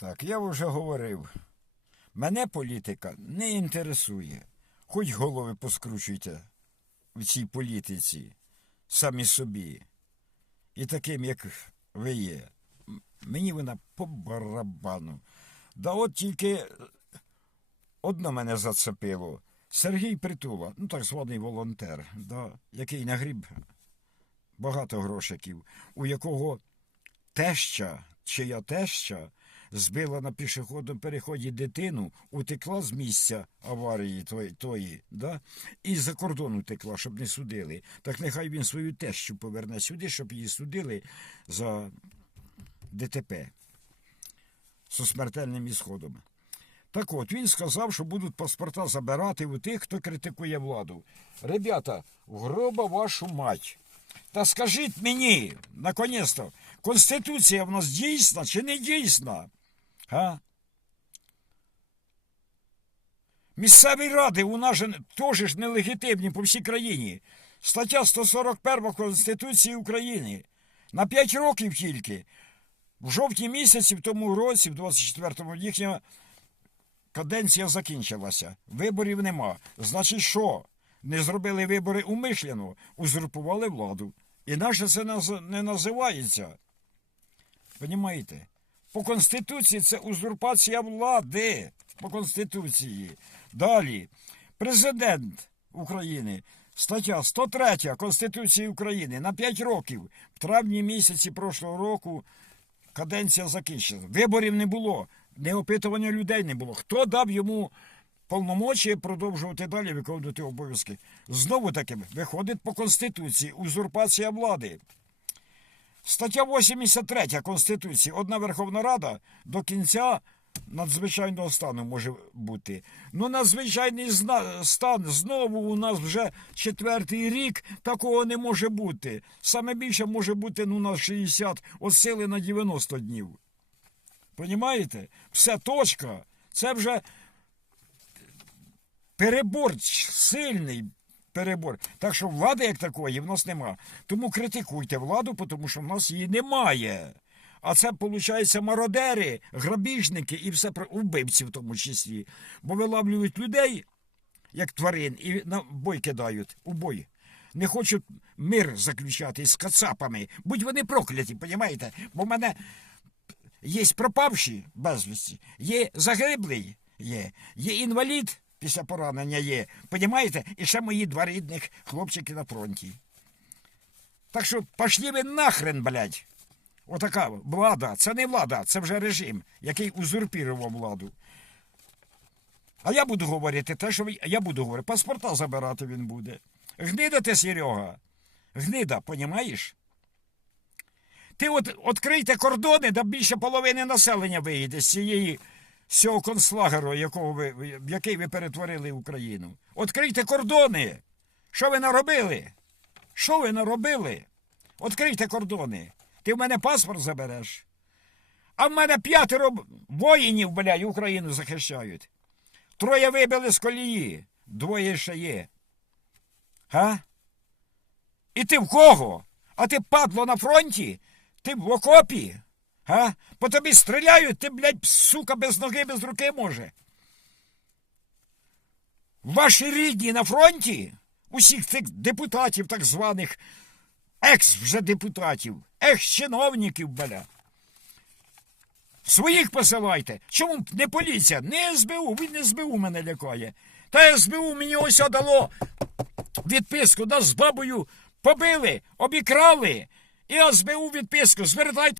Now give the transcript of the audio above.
Так, я вже говорив. Мене політика не інтересує. Хоч голови поскручуйте в цій політиці самі собі. І таким, як ви є. Мені вона по барабану. Да от тільки одно мене зацепило. Сергій Притула, ну так званий волонтер, да, який нагріб багато грошиків, у якого теща, чия теща, збила на пішохідному переході дитину, утекла з місця аварії тої, да? і за кордон утекла, щоб не судили. Так нехай він свою тещу поверне сюди, щоб її судили за ДТП зі смертельним ісходом. Так от, він сказав, що будуть паспорта забирати у тих, хто критикує владу. Ребята, гроба вашу мать. Та скажіть мені, наконець-то, Конституція в нас дійсна чи не дійсна? А? Місцеві ради у нас же теж нелегітимні по всій країні. Стаття 141 Конституції України. На 5 років тільки. В жовтні місяці в тому році, в 24-му, їхня каденція закінчилася. Виборів нема. Значить, що? Не зробили вибори умишлено, узурпували владу. Інакше це не називається. Понімаєте? По Конституції це узурпація влади. По Конституції. Далі. Президент України. Стаття 103 Конституції України на 5 років. В травні місяці прошлого року каденція закінчена. Виборів не було, не опитування людей не було. Хто дав йому повномочі продовжувати далі виконувати обов'язки? Знову таки виходить по Конституції узурпація влади. Стаття 83 Конституції. Одна Верховна Рада до кінця надзвичайного стану може бути. Ну, надзвичайний стан знову у нас вже четвертий рік такого не може бути. Саме більше може бути ну, на 60, от сили на 90 днів. Понімаєте? Все точка. Це вже перебор сильний перебор. Так що влади як такої в нас нема. Тому критикуйте владу, тому що в нас її немає. А це, виходить, мародери, грабіжники і все вбивці в тому числі. Бо вилавлюють людей, як тварин, і на бой кидають у бой. Не хочуть мир заключати з кацапами. Будь вони прокляті, понімаєте? Бо в мене є пропавші безвісті, є загиблий, є, є інвалід після поранення є. Понімаєте? І ще мої два рідних хлопчики на фронті. Так що пошли ви нахрен, блядь. Отака влада. Це не влада, це вже режим, який узурпірував владу. А я буду говорити те, що я буду говорити. Паспорта забирати він буде. Гнида ти, Серега. Гнида, понімаєш? Ти от відкрийте кордони, да більше половини населення виїде з цієї з цього концлагеру, якого ви, в який ви перетворили Україну. Відкрийте кордони. Що ви наробили? Що ви наробили? Відкрийте кордони. Ти в мене паспорт забереш. А в мене п'ятеро воїнів, блядь, Україну захищають. Троє вибили з колії, двоє ще є. Га? І ти в кого? А ти падло на фронті? Ти в окопі? Га? По тобі стріляють, ти, блядь, сука, без ноги, без руки може. Ваші рідні на фронті? Усіх цих депутатів, так званих, екс вже депутатів, екс-чиновників, бля. Своїх посилайте. Чому не поліція? Не СБУ, він не СБУ мене лякає. Та СБУ мені ось дало відписку, нас з бабою побили, обікрали. І СБУ відписку. Звертайте.